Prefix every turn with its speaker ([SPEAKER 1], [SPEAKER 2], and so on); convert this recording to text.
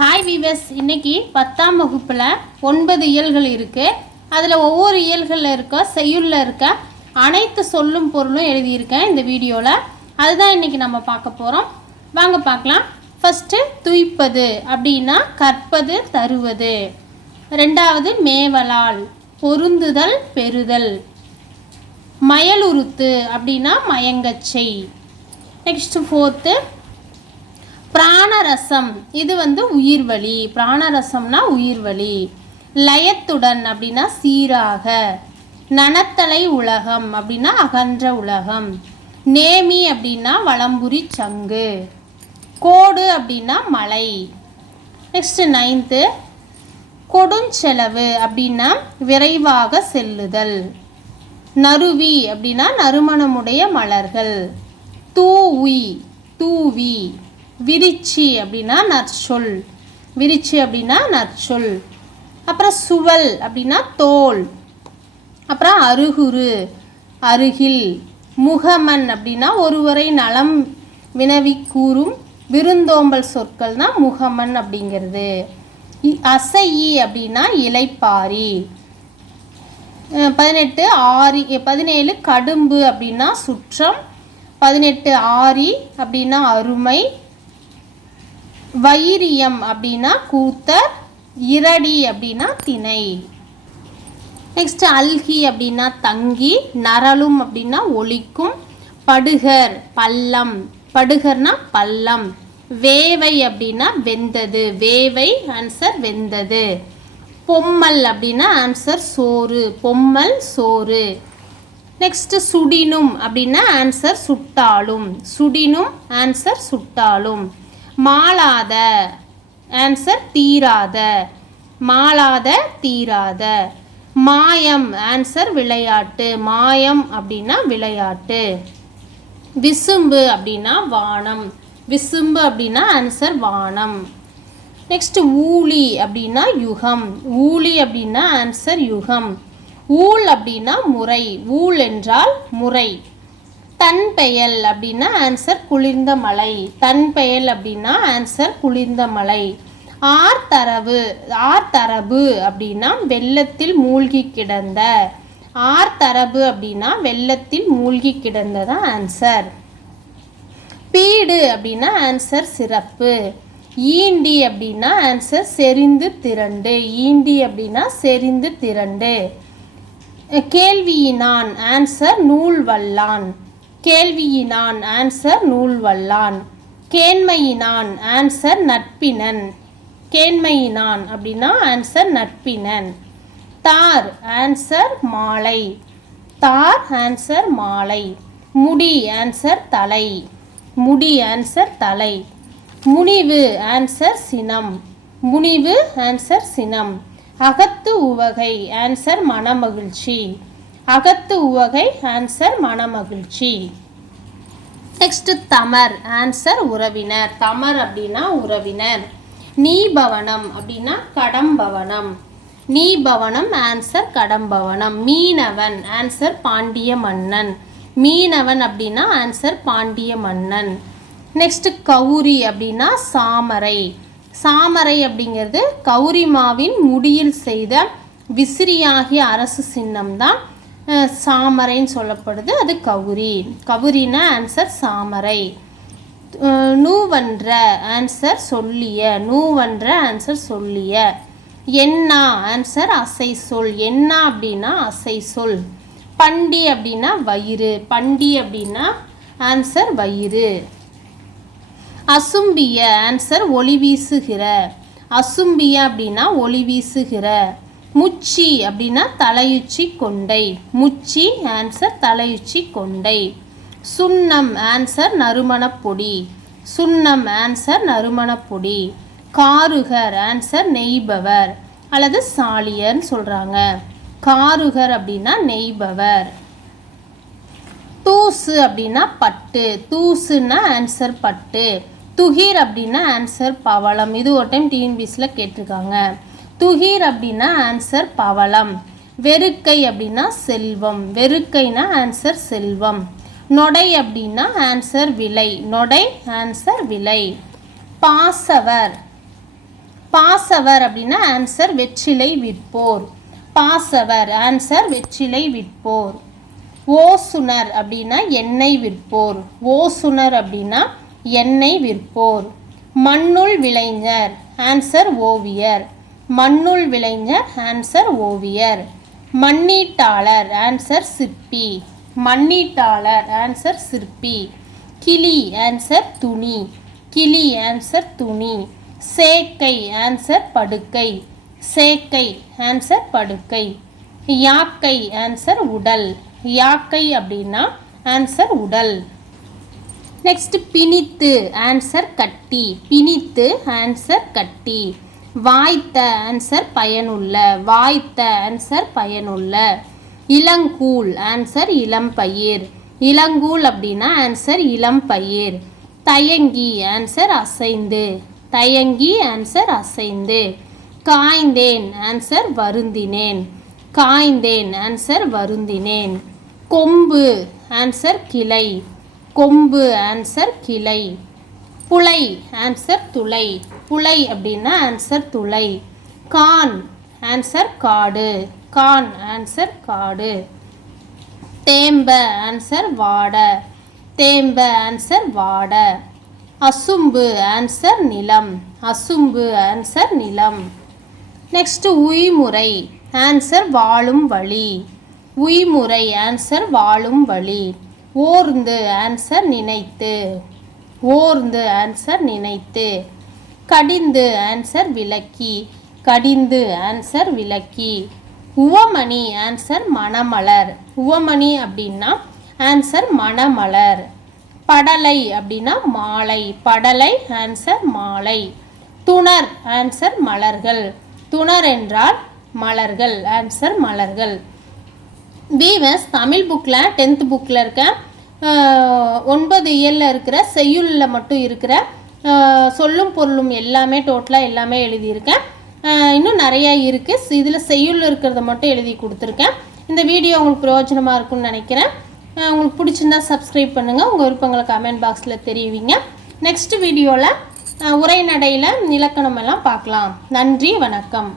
[SPEAKER 1] Hi viewers இன்னைக்கு பத்தாம் வகுப்பில் ஒன்பது இயல்கள் இருக்குது அதில் ஒவ்வொரு இயல்களில் இருக்க செய்யுளில் இருக்க அனைத்து சொல்லும் பொருளும் எழுதியிருக்கேன் இந்த வீடியோவில் அதுதான் இன்னைக்கு நம்ம பார்க்க போகிறோம் வாங்க பார்க்கலாம். ஃபஸ்ட்டு துய்ப்பது அப்படின்னா கற்பது தருவது. ரெண்டாவது மேவலால் பொருந்துதல் பெறுதல். மயலுறுத்து அப்படின்னா மயங்கச்சை நெக்ஸ்ட்டு ஃபோர்த்து பிராணரசம். இது வந்து உயிர்வலி பிராணரசம்னா உயிர்வலி லயத்துடன் அப்படின்னா சீராக. நனத்தலை உலகம் அப்படின்னா அகன்ற உலகம். நேமி அப்படின்னா வளம்புரி சங்கு. கோடு அப்படின்னா மலை. நெக்ஸ்ட் நைன்த்து கொடுஞ்செலவு அப்படின்னா விரைவாக செல்லுதல். நறுவி அப்படின்னா நறுமணமுடைய மலர்கள். தூவி தூவி. விரிச்சி அப்படின்னா நற்சொல் விரிச்சி அப்படின்னா நற்சொல் அப்புறம் சுவல் அப்படின்னா தோல். அப்புறம் அருகுரு அருகில். முகமன் அப்படின்னா ஒருவரை நலம் வினவி கூறும் விருந்தோம்பல் சொற்கள் தான் முகமன் அப்படிங்கிறது. இ- அசையி அப்படின்னா இலைப்பாரி பதினெட்டு ஆரி பதினேழு கடும்பு அப்படின்னா சுற்றம். பதினெட்டு ஆரி அப்படின்னா அருமை. வைரியம் அப்படின்னா கூத்தர் இரடி அப்படின்னா திணை. நெக்ஸ்ட் அல்கி அப்படின்னா தங்கி நரலும் அப்படின்னா ஒலிக்கும். படுகர் பள்ளம். படுகர்னா பள்ளம். வேவை அப்படின்னா வெந்தது. வேவை ஆன்சர் வெந்தது. பொம்மல் அப்படின்னா ஆன்சர் சோறு. பொம்மல் சோறு. நெக்ஸ்ட் சுடினும் அப்படின்னா ஆன்சர் சுட்டாலும். சுடினும் ஆன்சர் சுட்டாலும். மாளாத. ஆன்சர் தீராத. மாளாத தீராத. மாயம் ஆன்சர் விளையாட்டு. மாயம் அப்படின்னா விளையாட்டு. விசும்பு அப்படின்னா வானம். விசும்பு அப்படின்னா ஆன்சர் வானம். நெக்ஸ்ட் ஊழி அப்படின்னா யுகம். ஊழி அப்படின்னா ஆன்சர் யுகம். ஊழ் அப்படின்னா முறை. ஊழ் என்றால் முறை. தன் பெயல் அப்படின்னா ஆன்சர் குளிர்ந்த மலை. தன் பெயல் அப்படின்னா ஆன்சர் குளிர்ந்த மலை. ஆர்த்தரவு ஆர்த்தரபு அப்படின்னா வெள்ளத்தில் மூழ்கி கிடந்த. ஆர்த்தரபு அப்படின்னா வெள்ளத்தில் மூழ்கி கிடந்ததான் ஆன்சர் பீடு அப்படின்னா ஆன்சர் சிறப்பு. ஈண்டி அப்படின்னா ஆன்சர் செறிந்து திரண்டு. ஈண்டி அப்படின்னா செறிந்து திரண்டு. கேள்வியினான் ஆன்சர் நூல் வல்லான். கேள்வியினான் ஆன்சர் நூல் வல்லான் கேண்மையினான் ஆன்சர் நட்பினன். கேண்மையினான் அப்படின்னா ஆன்சர் நட்பினன். தார் ஆன்சர் மாலை. தார் ஆன்சர் மாலை. முடி ஆன்சர் தலை. முடி ஆன்சர் தலை. முனிவு ஆன்சர் சினம். முனிவு ஆன்சர் சினம். அகத்து உவகை ஆன்சர் மனமகிழ்ச்சி. அகத்து உவகை ஆன்சர் மனமகிழ்ச்சி. நெக்ஸ்ட் தமர் ஆன்சர் உறவினர். தமர் அப்படின்னா உறவினர். நீபவனம் அப்படின்னா கடம்பவனம். நீபவனம் ஆன்சர் கடம்பவனம். மீனவன் ஆன்சர் பாண்டிய மன்னன். மீனவன் அப்படின்னா ஆன்சர் பாண்டிய மன்னன். நெக்ஸ்ட் கௌரி அப்படின்னா சாமரை. சாமரை அப்படிங்கிறது கௌரிமாவின் முடியில் செய்த விசிறியாகிய அரசு சின்னம் தான் சாமரைன்னு சொல்லப்படுது. அது கவுரி. கௌரினா ஆன்சர் சாமரை. நூவன்ற ஆன்சர் சொல்லிய. நூவன்ற ஆன்சர் சொல்லிய. என்னா ஆன்சர் அசை சொல். என்ன அப்படின்னா அசை சொல். பண்டி அப்படின்னா வயிறு. பண்டி அப்படின்னா ஆன்சர் வயிறு. அசும்பிய ஆன்சர் ஒளி வீசுகிற. அசும்பிய அப்படின்னா ஒளி வீசுகிற. முச்சி அப்படின்னா தலையுச்சி கொண்டை. முச்சி ஆன்சர் தலையுச்சி கொண்டை. சுண்ணம் ஆன்சர் நறுமணப்பொடி சுண்ணம் ஆன்சர் நறுமணப்பொடி காருகர் ஆன்சர் நெய்பவர். அல்லது சாலியர்னு சொல்கிறாங்க காருகர் அப்படின்னா நெய்பவர். தூசு அப்படின்னா பட்டு. தூசுன்னா ஆன்சர் பட்டு. துகிர் அப்படின்னா ஆன்சர் பவளம். இது ஒரு டைம் டிஎன்பிஎஸ்சில் கேட்டிருக்காங்க. துகிர் அப்படின்னா ஆன்சர் பவளம். வெறுக்கை அப்படின்னா செல்வம். வெறுக்கைனா ஆன்சர் செல்வம். நொடை அப்படின்னா ஆன்சர் விலை. நொடை ஆன்சர் விலை. பாசவர். பாசவர் அப்படின்னா ஆன்சர் வெற்றிலை விற்போர். பாசவர் ஆன்சர் வெற்றிலை விற்போர். ஓசுனர் அப்படின்னா எண்ணெய் விற்போர். ஓசுனர் அப்படின்னா எண்ணெய் விற்போர். மண்ணுள் விளைஞர். ஆன்சர் ஓவியர். மண்ணுள் விளைஞர் ஆன்சர் ஓவியர். மண்ணீட்டாளர் ஆன்சர் சிற்பி. மண்ணீட்டாளர் ஆன்சர் சிற்பி. கிளி ஆன்சர் துணி. கிளி ஆன்சர் துணி. சேக்கை ஆன்சர் படுக்கை. சேக்கை ஆன்சர் படுக்கை. யாக்கை ஆன்சர் உடல். யாக்கை அப்படின்னா ஆன்சர் உடல். நெக்ஸ்ட் பிணித்து ஆன்சர் கட்டி. பிணித்து ஆன்சர் கட்டி. வாய்த்த ஆன்சர் பயனுள்ள வாய்த்த ஆன்சர் பயனுள்ள. இளங்கூல் ஆன்சர் இளம்பயிர். இளங்கூல் அப்படின்னா ஆன்சர் இளம்பயிர். தயங்கி ஆன்சர் அசைந்து. தயங்கி ஆன்சர் அசைந்து. காய்ந்தேன் ஆன்சர் வருந்தினேன். காய்ந்தேன் ஆன்சர் வருந்தினேன். கொம்பு ஆன்சர் கிளை. கொம்பு ஆன்சர் கிளை. புலை ஆன்சர் துளை. புலை அப்படின்னா ஆன்சர் துளை. கான் ஆன்சர் காடு. கான் ஆன்சர் காடு. தேம்ப ஆன்சர் வாட. தேம்ப ஆன்சர் வாட. அசும்பு ஆன்சர் நிலம். அசும்பு ஆன்சர் நிலம். நெக்ஸ்ட்டு உய்முறை. ஆன்சர் வாழும் வழி. உய்முறை ஆன்சர் வாழும் வழி. ஓர்ந்து ஆன்சர் நினைத்து. ஓர்ந்து ஆன்சர் நினைத்து. கடிந்து ஆன்சர் விளக்கி. கடிந்து ஆன்சர் விளக்கி. உவமணி ஆன்சர் மணமலர் உவமணி அப்படின்னா ஆன்சர் மணமலர் படலை அப்படின்னா மாலை. படலை ஆன்சர் மாலை. துணர் ஆன்சர் மலர்கள். துணர் என்றால் மலர்கள் ஆன்சர் மலர்கள். வீவஸ் தமிழ் புக்கில் டென்த்து புக்கில் இருக்க ஒன்பது இயலில் இருக்கிற செய்யுளில் மட்டும் இருக்கிற சொல்லும் பொருளும் எல்லாமே டோட்டலாக எல்லாமே எழுதியிருக்கேன். இன்னும் நிறையா இருக்குது இதில் செய்யுள் இருக்கிறத மட்டும் எழுதி கொடுத்துருக்கேன். இந்த வீடியோ உங்களுக்கு பிரயோஜனமாக இருக்கும்னு நினைக்கிறேன். உங்களுக்கு பிடிச்சிருந்தா சப்ஸ்கிரைப் பண்ணுங்கள் உங்கள் விருப்பங்களை கமெண்ட் பாக்ஸில் தெரிவிங்க. நெக்ஸ்ட் வீடியோவில் உரைநடையில் இலக்கணம் எல்லாம் பார்க்கலாம். நன்றி வணக்கம்.